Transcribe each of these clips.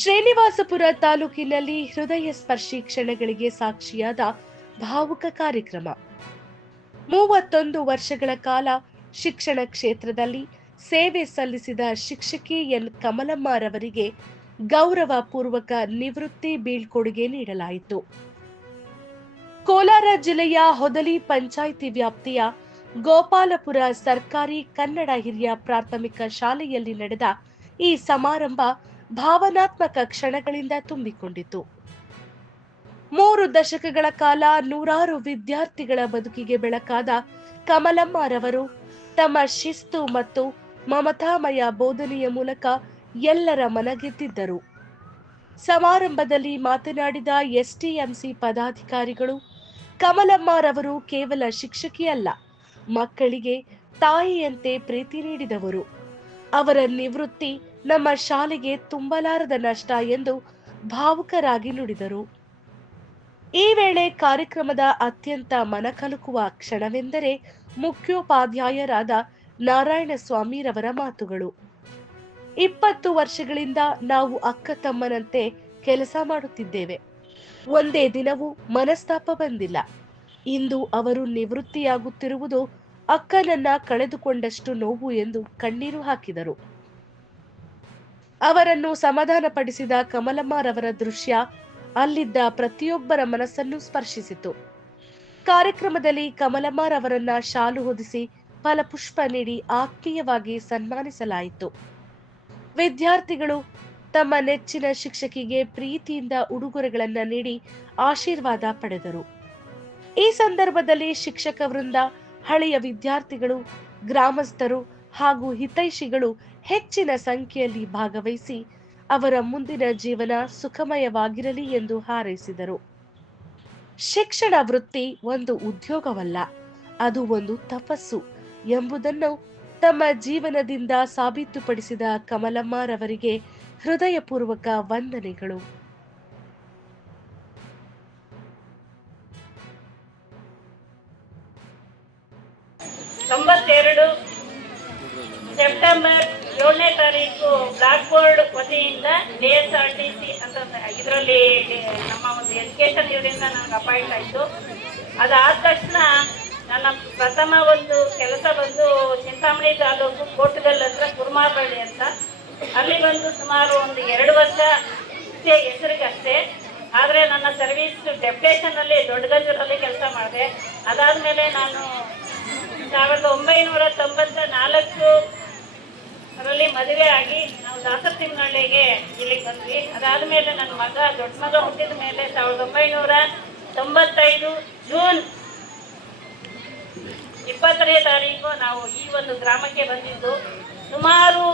ಶ್ರೀನಿವಾಸಪುರ ತಾಲೂಕಿನಲ್ಲಿ ಹೃದಯ ಸ್ಪರ್ಶಿ ಕ್ಷಣಗಳಿಗೆ ಸಾಕ್ಷಿಯಾದ ಭಾವುಕ ಕಾರ್ಯಕ್ರಮ. 31 ವರ್ಷಗಳ ಕಾಲ ಶಿಕ್ಷಣ ಕ್ಷೇತ್ರದಲ್ಲಿ ಸೇವೆ ಸಲ್ಲಿಸಿದ ಶಿಕ್ಷಕಿ ಎನ್ ಕಮಲಮ್ಮರವರಿಗೆ ಗೌರವ ಪೂರ್ವಕ ನಿವೃತ್ತಿ ಬೀಳ್ಕೊಡುಗೆ ನೀಡಲಾಯಿತು. ಕೋಲಾರ ಜಿಲ್ಲೆಯ ಹೊದಲಿ ಪಂಚಾಯಿತಿ ವ್ಯಾಪ್ತಿಯ ಗೋಪಾಲಪುರ ಸರ್ಕಾರಿ ಕನ್ನಡ ಹಿರಿಯ ಪ್ರಾಥಮಿಕ ಶಾಲೆಯಲ್ಲಿ ನಡೆದ ಈ ಸಮಾರಂಭ ಭಾವನಾತ್ಮಕ ಕ್ಷಣಗಳಿಂದ ತುಂಬಿಕೊಂಡಿತು. 3 ದಶಕಗಳ ಕಾಲ ನೂರಾರು ವಿದ್ಯಾರ್ಥಿಗಳ ಬದುಕಿಗೆ ಬೆಳಕಾದ ಕಮಲಮ್ಮರವರು ತಮ್ಮ ಶಿಸ್ತು ಮತ್ತು ಮಮತಾಮಯ ಬೋಧನೆಯ ಮೂಲಕ ಎಲ್ಲರ ಮನಗೆದ್ದಿದ್ದರು. ಸಮಾರಂಭದಲ್ಲಿ ಮಾತನಾಡಿದ ಎಸ್ಟಿಎಂಸಿ ಪದಾಧಿಕಾರಿಗಳು, ಕಮಲಮ್ಮರವರು ಕೇವಲ ಶಿಕ್ಷಕಿಯಲ್ಲ, ಮಕ್ಕಳಿಗೆ ತಾಯಿಯಂತೆ ಪ್ರೀತಿ ನೀಡಿದವರು. ಅವರ ನಿವೃತ್ತಿ ನಮ್ಮ ಶಾಲೆಗೆ ತುಂಬಲಾರದ ನಷ್ಟ ಎಂದು ಭಾವುಕರಾಗಿ ನುಡಿದರು. ಈ ವೇಳೆ ಕಾರ್ಯಕ್ರಮದ ಅತ್ಯಂತ ಮನಕಲುಕುವ ಕ್ಷಣವೆಂದರೆ ಮುಖ್ಯೋಪಾಧ್ಯಾಯರಾದ ನಾರಾಯಣಸ್ವಾಮಿರವರ ಮಾತುಗಳು. 20 ವರ್ಷಗಳಿಂದ ನಾವು ಅಕ್ಕ ತಮ್ಮನಂತೆ ಕೆಲಸ ಮಾಡುತ್ತಿದ್ದೇವೆ. ಒಂದೇ ದಿನವೂ ಮನಸ್ತಾಪ ಬಂದಿಲ್ಲ. ಇಂದು ಅವರು ನಿವೃತ್ತಿಯಾಗುತ್ತಿರುವುದು ಅಕ್ಕನನ್ನ ಕಳೆದುಕೊಂಡಷ್ಟು ನೋವು ಎಂದು ಕಣ್ಣೀರು ಹಾಕಿದರು. ಅವರನ್ನು ಸಮಾಧಾನಪಡಿಸಿದ ಕಮಲಮ್ಮರವರ ದೃಶ್ಯ ಅಲ್ಲಿದ್ದ ಪ್ರತಿಯೊಬ್ಬರ ಮನಸ್ಸನ್ನು ಸ್ಪರ್ಶಿಸಿತು. ಕಾರ್ಯಕ್ರಮದಲ್ಲಿ ಕಮಲಮ್ಮರವರನ್ನ ಶಾಲು ಹೊದಿಸಿ ಫಲಪುಷ್ಪ ನೀಡಿ ಆತ್ಮೀಯವಾಗಿ ಸನ್ಮಾನಿಸಲಾಯಿತು. ವಿದ್ಯಾರ್ಥಿಗಳು ತಮ್ಮ ನೆಚ್ಚಿನ ಶಿಕ್ಷಕಿಗೆ ಪ್ರೀತಿಯಿಂದ ಉಡುಗೊರೆಗಳನ್ನು ನೀಡಿ ಆಶೀರ್ವಾದ ಪಡೆದರು. ಈ ಸಂದರ್ಭದಲ್ಲಿ ಶಿಕ್ಷಕ ವೃಂದ, ಹಳೆಯ ವಿದ್ಯಾರ್ಥಿಗಳು, ಗ್ರಾಮಸ್ಥರು ಹಾಗೂ ಹಿತೈಷಿಗಳು ಹೆಚ್ಚಿನ ಸಂಖ್ಯೆಯಲ್ಲಿ ಭಾಗವಹಿಸಿ ಅವರ ಮುಂದಿನ ಜೀವನ ಸುಖಮಯವಾಗಿರಲಿ ಎಂದು ಹಾರೈಸಿದರು. ಶಿಕ್ಷಣ ವೃತ್ತಿ ಒಂದು ಉದ್ಯೋಗವಲ್ಲ, ಅದು ಒಂದು ತಪಸ್ಸು ಎಂಬುದನ್ನು ತಮ್ಮ ಜೀವನದಿಂದ ಸಾಬೀತುಪಡಿಸಿದ ಕಮಲಮ್ಮರವರಿಗೆ ಹೃದಯಪೂರ್ವಕ ವಂದನೆಗಳು. ಸೆಪ್ಟೆಂಬರ್ 7ನೇ ತಾರೀಕು ಬ್ಲಾಕ್ ಬೋರ್ಡ್ ವತಿಯಿಂದ DSRTC ಅಂತ ಇದರಲ್ಲಿ ನಮ್ಮ ಒಂದು ಎಜುಕೇಷನ್ ಇವರಿಂದ ನನಗೆ ಅಪಾಯಿಂಟ್ ಆಯಿತು. ಅದಾದ ತಕ್ಷಣ ನನ್ನ ಪ್ರಥಮ ಒಂದು ಕೆಲಸ ಬಂದು ಚಿಂತಾಮಣಿ ತಾಲೂಕು ಕೋಟಗಲ್ ಹತ್ರ ಕುರ್ಮಾಬಳ್ಳಿ ಅಂತ, ಅಲ್ಲಿ ಬಂದು ಸುಮಾರು ಒಂದು 2 ವರ್ಷ ಹೆಸರಿಗಷ್ಟೇ. ಆದರೆ ನನ್ನ ಸರ್ವಿಸ್ ಡೆಪ್ಯುಟೇಷನಲ್ಲಿ ದೊಡ್ಡಗಂಜೂರಲ್ಲಿ ಕೆಲಸ ಮಾಡಿದೆ. ಅದಾದಮೇಲೆ ನಾನು 1994ರಲ್ಲಿ ಮದುವೆ ಆಗಿ ನಾವು ದಾಸರತಿಮ್ಮನಹಳ್ಳಿಗೆ ಇಲ್ಲಿಗೆ ಬಂದ್ವಿ. ಅದಾದಮೇಲೆ ನನ್ನ ದೊಡ್ಡ ಮಗ ಹುಟ್ಟಿದ ಮೇಲೆ 1995 ಜೂನ್ 20ನೇ ತಾರೀಕು ನಾವು ಈ ಒಂದು ಗ್ರಾಮಕ್ಕೆ ಬಂದಿದ್ದು. ಸುಮಾರು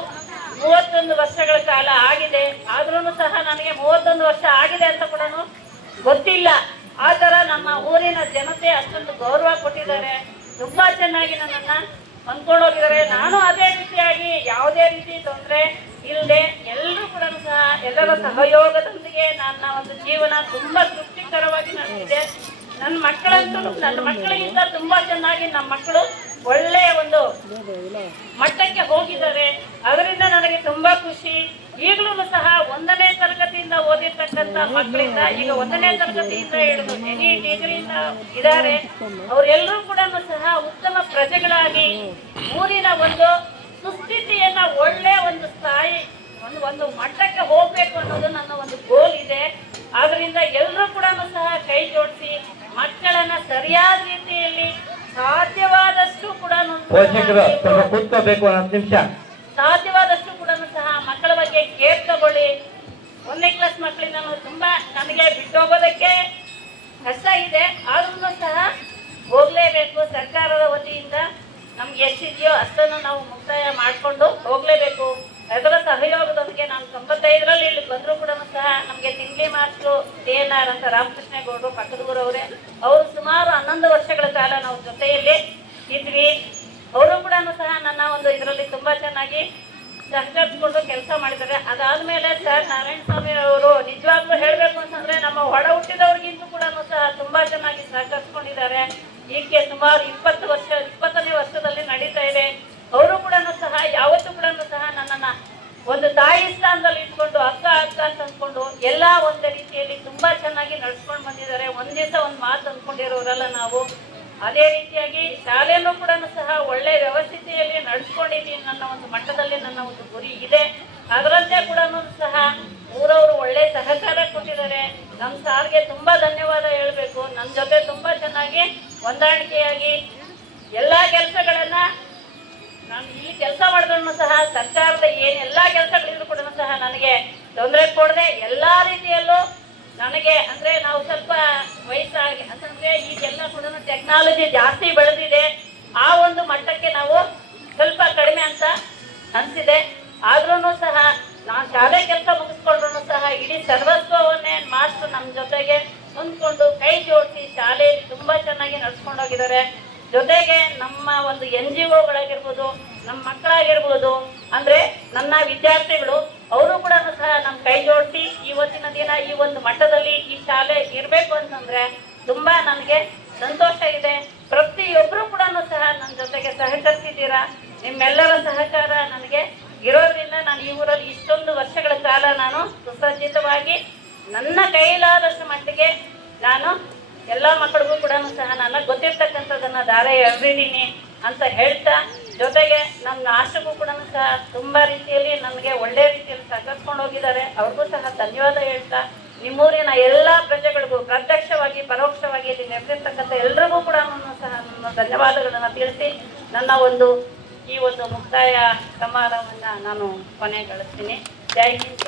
31 ವರ್ಷಗಳ ಕಾಲ ಆಗಿದೆ. ಆದ್ರೂ ಸಹ ನನಗೆ 31 ವರ್ಷ ಆಗಿದೆ ಅಂತ ಕೂಡ ಗೊತ್ತಿಲ್ಲ. ಆ ಥರ ನಮ್ಮ ಊರಿನ ಜನತೆ ಅಷ್ಟೊಂದು ಗೌರವ ಕೊಟ್ಟಿದ್ದಾರೆ. ತುಂಬಾ ಚೆನ್ನಾಗಿ ನನ್ನನ್ನು ಹೊಂದ್ಕೊಂಡು ಹೋಗಿದ್ದಾರೆ. ನಾನು ಅದೇ ರೀತಿಯಾಗಿ ಯಾವುದೇ ರೀತಿ ತೊಂದರೆ ಇಲ್ಲದೆ ಎಲ್ಲರೂ ಕೂಡ ಸಹ ಎಲ್ಲರ ಸಹಯೋಗದೊಂದಿಗೆ ನನ್ನ ಒಂದು ಜೀವನ ತುಂಬಾ ತೃಪ್ತಿಕರವಾಗಿ ನಡೆದಿದೆ. ನನ್ನ ಮಕ್ಕಳಿಗಿಂತ ತುಂಬಾ ಚೆನ್ನಾಗಿ ನಮ್ಮ ಮಕ್ಕಳು ಒಳ್ಳೆಯ ಒಂದು ಮಟ್ಟಕ್ಕೆ ಹೋಗಿದ್ದಾರೆ. ಅದರಿಂದ ನನಗೆ ತುಂಬಾ ಖುಷಿ. ಈಗಲೂ ಸಹ 1ನೇ ತರಗತಿಯಿಂದ ಓದಿರ್ತಕ್ಕಂಥ ಮಕ್ಕಳಿಂದ ಈಗ 1ನೇ ತರಗತಿಯಿಂದ ಹಿಡಿದು ಡಿಗ್ರಿಯಿಂದ ಇದ್ದಾರೆ. ಅವರೆಲ್ಲರೂ ಕೂಡ ಸಹ ಉತ್ತಮ ಪ್ರಜೆಗಳಾಗಿ ಊರಿನ ಒಂದು ಸುಸ್ಥಿತಿಯನ್ನ ಒಳ್ಳೆ ಒಂದು ಸ್ಥಾಯಿ ಒಂದು ಮಟ್ಟಕ್ಕೆ ಹೋಗ್ಬೇಕು ಅನ್ನೋದು ನನ್ನ ಒಂದು ಗೋಲ್ ಇದೆ. ಆದ್ರಿಂದ ಎಲ್ಲರೂ ಕೂಡ ಸಹ ಕೈ ಜೋಡಿಸಿ ಮಕ್ಕಳನ್ನ ಸರಿಯಾದ ರೀತಿಯಲ್ಲಿ ಸಾಧ್ಯವಾದಷ್ಟು ಕೂಡ ಸಾಧ್ಯವಾದಷ್ಟು ಕೂಡ ಸಹ ಮಕ್ಕಳ ಬಗ್ಗೆ ಕೇರ್ ತಗೊಳ್ಳಿ. 1ನೇ ಕ್ಲಾಸ್ ಮಕ್ಕಳಿಂದ ತುಂಬಾ ನನಗೆ ಬಿಟ್ಟು ಹೋಗೋದಕ್ಕೆ ಕಷ್ಟ ಇದೆ. ಆದ್ರೂ ಸಹ ಹೋಗ್ಲೇಬೇಕು. ಸರ್ಕಾರದ ವತಿಯಿಂದ ನಮ್ಗೆ ಎಷ್ಟಿದೆಯೋ ಅಷ್ಟನ್ನು ನಾವು ಮುಕ್ತಾಯ ಮಾಡಿಕೊಂಡು ಹೋಗ್ಲೇಬೇಕು. ಅದರ ಸಹಯೋಗದೊಂದಿಗೆ ನಾನು 95ರಲ್ಲಿ ಇಲ್ಲಿ ಬಂದರೂ ಕೂಡ ಸಹ ನಮಗೆ ತಿಂಗ್ಳಿ ಮಾಸ್ಟ್ರು DNR ಅಂತ ರಾಮಕೃಷ್ಣೇಗೌಡರು ಪಕ್ಕದೂರವರೇ, ಅವರು ಸುಮಾರು 11 ವರ್ಷಗಳ ಕಾಲ ನಾವು ಜೊತೆಯಲ್ಲಿ ಇದ್ವಿ. ಅವರು ಕೂಡ ಸಹ ನನ್ನ ಒಂದು ಇದರಲ್ಲಿ ತುಂಬಾ ಚೆನ್ನಾಗಿ ಸಹಕರಿಸಿಕೊಂಡು ಕೆಲಸ ಮಾಡಿದ್ದಾರೆ. ಅದಾದ್ಮೇಲೆ ಸರ್ ನಾರಾಯಣಸ್ವಾಮಿ ಅವರು ನಿಜವಾಗ್ಲೂ ಹೇಳಬೇಕು ಅಂತಂದ್ರೆ ನಮ್ಮ ಒಡ ಹುಟ್ಟಿದವ್ರಿಗಿಂತೂ ಕೂಡ ಸಹ ತುಂಬಾ ಚೆನ್ನಾಗಿ ಸಹಕರಿಸ್ಕೊಂಡಿದ್ದಾರೆ. ಈಕೆ ಸುಮಾರು 20ನೇ ವರ್ಷದಲ್ಲಿ ನಡೀತಾ ಇದೆ. ಅವರು ಕೂಡ ಸಹ ಯಾವತ್ತೂ ಕೂಡ ಸಹ ನನ್ನನ್ನು ಒಂದು ತಾಯಿ ಸ್ಥಾನದಲ್ಲಿ ಇಟ್ಕೊಂಡು ಅಕ್ಕ ಅಂತ ಎಲ್ಲ ಒಂದು ರೀತಿಯಲ್ಲಿ ತುಂಬಾ ಚೆನ್ನಾಗಿ ನಡ್ಸ್ಕೊಂಡು ಬಂದಿದ್ದಾರೆ. ಒಂದ್ ದಿವಸ ಒಂದು ಮಾತು ಅಂದ್ಕೊಂಡಿರೋರಲ್ಲ ನಾವು. ಅದೇ ರೀತಿಯಾಗಿ ಶಾಲೆಯನ್ನು ಕೂಡ ಸಹ ಒಳ್ಳೆ ವ್ಯವಸ್ಥೆಯಲ್ಲಿ ನಡೆಸ್ಕೊಂಡಿದ್ದೀನಿ. ನನ್ನ ಒಂದು ಮಟ್ಟದಲ್ಲಿ ನನ್ನ ಒಂದು ಗುರಿ ಇದೆ. ಅದರಂತೆ ಕೂಡ ಸಹ ಊರವರು ಒಳ್ಳೆ ಸಹಕಾರ ಕೊಟ್ಟಿದ್ದಾರೆ. ನಮ್ಮ ಸಾರ್ಗೆ ತುಂಬಾ ಧನ್ಯವಾದ ಹೇಳಬೇಕು. ನನ್ನ ಜೊತೆ ತುಂಬಾ ಚೆನ್ನಾಗಿ ಹೊಂದಾಣಿಕೆಯಾಗಿ ಎಲ್ಲ ಕೆಲಸಗಳನ್ನ ನಾನು ಇಲ್ಲಿ ಕೆಲಸ ಮಾಡಿದ್ರು ಸಹ ಸರ್ಕಾರದ ಏನೆಲ್ಲ ಕೆಲಸಗಳಿದ್ರು ಕೂಡ ಸಹ ನನಗೆ ತೊಂದರೆ ಕೊಡದೆ ಎಲ್ಲ ರೀತಿಯಲ್ಲೂ ನನಗೆ ಅಂದ್ರೆ ನಾವು ಸ್ವಲ್ಪ ವಯಸ್ಸಾಗಿ ಅಂತಂದ್ರೆ ಈಗೆಲ್ಲ ಕೂಡ ಟೆಕ್ನಾಲಜಿ ಜಾಸ್ತಿ ಬೆಳೆದಿದೆ. ಆ ಒಂದು ಮಟ್ಟಕ್ಕೆ ನಾವು ಸ್ವಲ್ಪ ಕಡಿಮೆ ಅಂತ ಅನಿಸಿದೆ. ಆದ್ರೂ ಸಹ ನಾನು ಶಾಲೆ ಕೆಲಸ ಮುಗಿಸ್ಕೊಂಡ್ರು ಸಹ ಇಡೀ ಸರ್ವಸ್ವವನ್ನೇ ಮಾಸ್ಟರ್ ನಮ್ಮ ಜೊತೆಗೆ ಹೊಂದ್ಕೊಂಡು ಕೈ ಜೋಡಿಸಿ ಶಾಲೆಯಲ್ಲಿ ತುಂಬಾ ಚೆನ್ನಾಗಿ ನಡ್ಸ್ಕೊಂಡೋಗಿದ್ದಾರೆ. ಜೊತೆಗೆ ನಮ್ಮ ಒಂದು NGOಗಳಾಗಿರ್ಬೋದು, ನಮ್ಮ ಮಕ್ಕಳಾಗಿರ್ಬೋದು, ಅಂದ್ರೆ ನನ್ನ ವಿದ್ಯಾರ್ಥಿಗಳು ಅವರು ಕೂಡ ಸಹ ನಮ್ಮ ಕೈ ಜೋಡಿಸಿ ಇವತ್ತಿನ ದಿನ ಈ ಒಂದು ಮಟ್ಟದಲ್ಲಿ ಈ ಶಾಲೆ ಇರಬೇಕು ಅಂತಂದ್ರೆ ತುಂಬಾ ನನಗೆ ಸಂತೋಷ ಇದೆ. ಪ್ರತಿಯೊಬ್ಬರು ಕೂಡ ಸಹ ನನ್ನ ಜೊತೆಗೆ ಸಹಕರಿಸಿದ್ದೀರಾ. ನಿಮ್ಮೆಲ್ಲರ ಸಹಕಾರ ನನಗೆ ಇರೋದ್ರಿಂದ ನಾನು ಈ ಊರಲ್ಲಿ ಇಷ್ಟೊಂದು ವರ್ಷಗಳ ಕಾಲ ನಾನು ಸುಸಜ್ಜಿತವಾಗಿ ನನ್ನ ಕೈಲಾದಷ್ಟು ಮಟ್ಟಿಗೆ ನಾನು ಎಲ್ಲ ಮಕ್ಕಳಿಗೂ ಕೂಡ ಸಹ ನನಗೆ ಗೊತ್ತಿರ್ತಕ್ಕಂಥದ್ದನ್ನ ದಾರೆ ಎಳೆದಿದ್ದೀನಿ ಅಂತ ಹೇಳ್ತಾ, ಜೊತೆಗೆ ನಮ್ಮ ರಾಷ್ಟ್ರಕ್ಕೂ ಕೂಡ ಸಹ ತುಂಬಾ ರೀತಿಯಲ್ಲಿ ನನಗೆ ಒಳ್ಳೆ ರೀತಿಯಲ್ಲಿ ಸಹಕರಿಸ್ಕೊಂಡು ಹೋಗಿದ್ದಾರೆ. ಅವ್ರಿಗೂ ಸಹ ಧನ್ಯವಾದ ಹೇಳ್ತಾ, ನಿಮ್ಮೂರಿನ ಎಲ್ಲ ಪ್ರಜೆಗಳಿಗೂ ಪ್ರತ್ಯಕ್ಷವಾಗಿ ಪರೋಕ್ಷವಾಗಿ ಇಲ್ಲಿ ನೆರೆದಿರ್ತಕ್ಕಂಥ ಎಲ್ರಿಗೂ ಕೂಡ ಸಹ ನನ್ನ ಧನ್ಯವಾದಗಳನ್ನು ತಿಳಿಸಿ ನನ್ನ ಒಂದು ಈ ಒಂದು ಮುಕ್ತಾಯ ಸಮಾರಂಭವನ್ನು ನಾನು ಕೊನೆಗೊಳಿಸ್ತೀನಿ. ಜೈ ಹಿಂದ್.